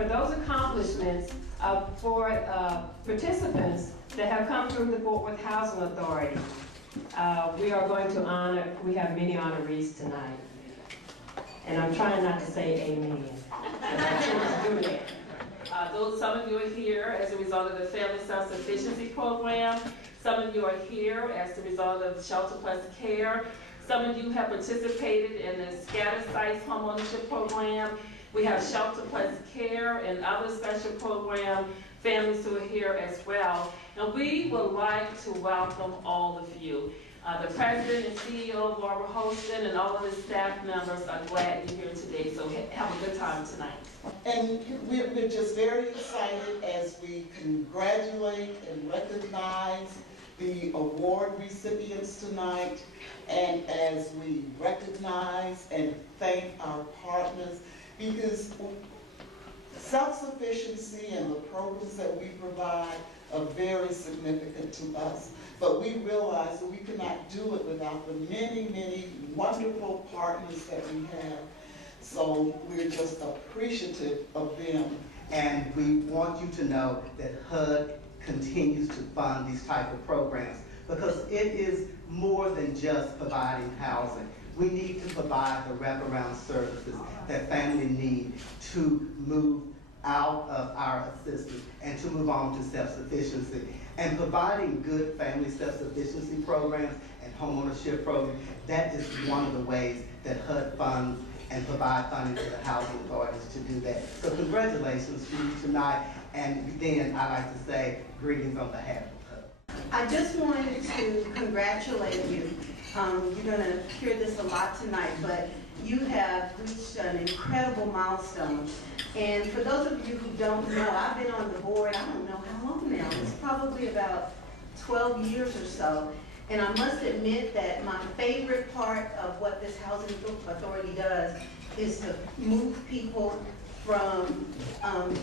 for those accomplishments for participants that have come through the Fort Worth Housing Authority. We are going to honor, we have many honorees tonight. And I'm trying not to say amen. Some of you are here as a result of the Family Self-Sufficiency Program. Some of you are here as a result of Shelter Plus Care. Some of you have participated in the Scattered Sites Homeownership Program. We have Shelter Plus Care and other special program families who are here as well. And we would like to welcome all of you. The President and CEO, Barbara Holston, and all of the staff members are glad you're here today, so have a good time tonight. And we're just very excited as we congratulate and recognize the award recipients tonight, and as we recognize and thank our partners, because self-sufficiency and the programs that we provide are very significant to us. But we realize that we cannot do it without the many, many wonderful partners that we have. So we're just appreciative of them. And we want you to know that HUD continues to fund these type of programs because it is more than just providing housing. We need to provide the wraparound services that families need to move out of our assistance and to move on to self-sufficiency. And providing good family self-sufficiency programs and homeownership programs, that is one of the ways that HUD funds and provide funding to the housing authorities to do that. So congratulations to you tonight, and then I'd like to say greetings on behalf of HUD. I just wanted to congratulate you. You're going to hear this a lot tonight, but you have reached an incredible milestone. And for those of you who don't know, I've been on the board, I don't know how long now. It's probably about 12 years or so. And I must admit that my favorite part of what this housing authority does is to move people from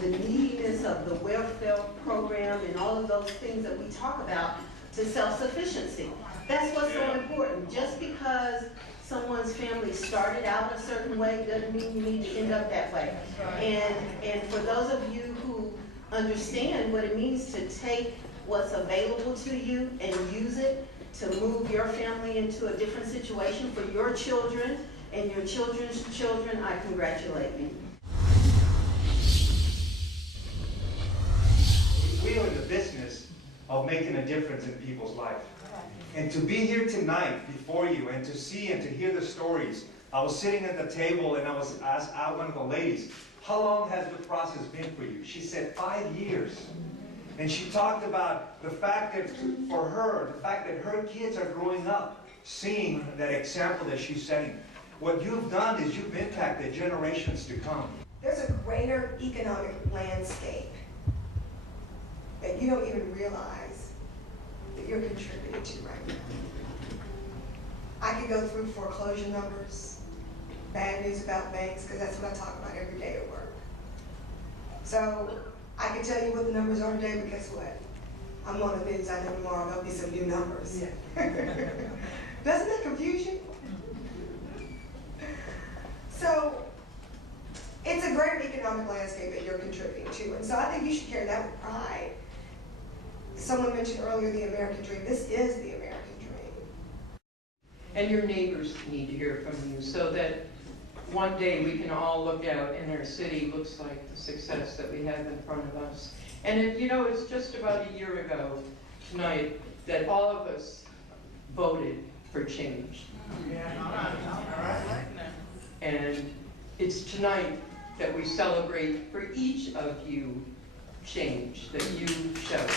the neediness of the welfare program and all of those things that we talk about to self-sufficiency. That's what's so important. Just because someone's family started out a certain way doesn't mean you need to end up that way. And for those of you who understand what it means to take what's available to you and use it to move your family into a different situation for your children and your children's children, I congratulate you. We are in the business of making a difference in people's life. And to be here tonight before you and to see and to hear the stories. I was sitting at the table and I was asked out one of the ladies, how long has the process been for you? She said 5 years. And she talked about the fact that for her, the fact that her kids are growing up seeing that example that she's setting. What you've done is you've impacted generations to come. There's a greater economic landscape that you don't even realize that you're contributing to right now. I could go through foreclosure numbers, bad news about banks, because that's what I talk about every day at work. So I can tell you what the numbers are today, but guess what? I'm on the news. I know tomorrow there'll be some new numbers. Yeah. Doesn't that confuse you? So it's a greater economic landscape that you're contributing to, and so I think you should carry that with pride. Someone mentioned earlier the American dream. This is the American dream. And your neighbors need to hear from you so that one day we can all look out and our city looks like the success that we have in front of us. And it's just about a year ago tonight that all of us voted for change. Yeah. All right. And it's tonight that we celebrate for each of you change that you showed.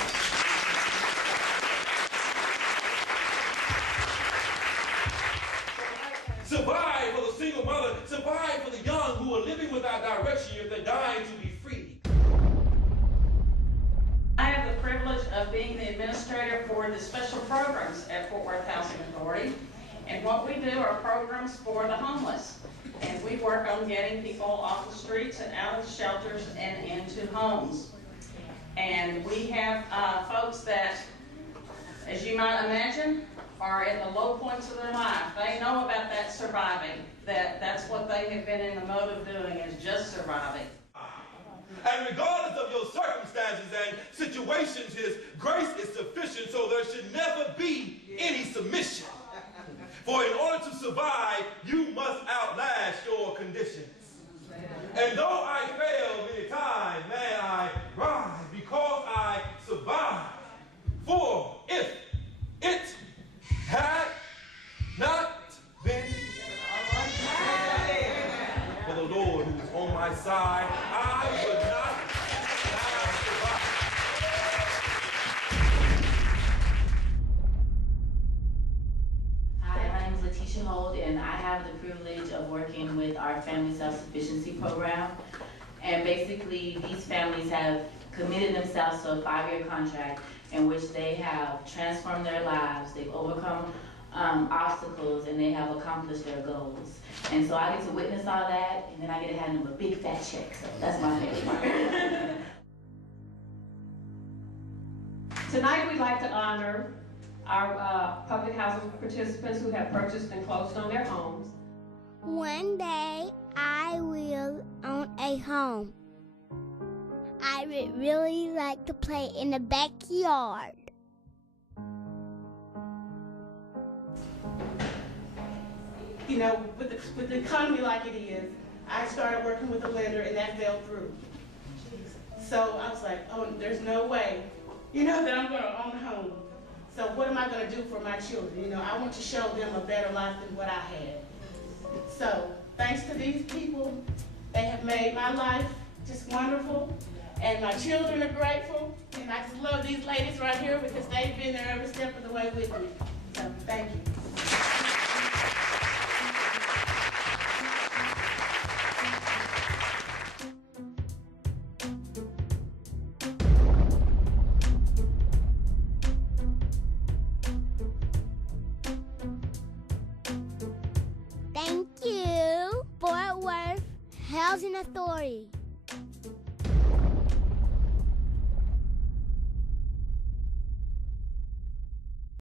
Survive for the single mother, survive for the young who are living without direction if they're dying to be free. I have the privilege of being the administrator for the special programs at Fort Worth Housing Authority. And what we do are programs for the homeless. And we work on getting people off the streets and out of shelters and into homes. And we have folks that, as you might imagine, are in the low points of their life. They know about that surviving, that's what they have been in the mode of doing, is just surviving. And regardless of your circumstances and situations, His grace is sufficient, so there should never be any submission. For in order to survive, you must outlast your conditions. And though I fail many times, may I rise because I survive. For if it had not been for the Lord who is on my side, I would not have survived. Hi, my name is Letitia Holt, and I have the privilege of working with our Family Self-Sufficiency program. And basically, these families have committed themselves to a 5-year contract in which they have transformed their lives, they've overcome obstacles, and they have accomplished their goals. And so I get to witness all that, and then I get to hand them a big fat check, so that's my favorite part. Tonight we'd like to honor our public housing participants who have purchased and closed on their homes. One day I will own a home. I would really like to play in the backyard. You know, with the economy like it is, I started working with a lender and that fell through. So I was like, oh, there's no way, you know, that I'm gonna own a home. So what am I gonna do for my children? You know, I want to show them a better life than what I had. So thanks to these people, they have made my life just wonderful. And my children are grateful. And I just love these ladies right here because they've been there every step of the way with me. So thank you. Thank you, Fort Worth Housing Authority.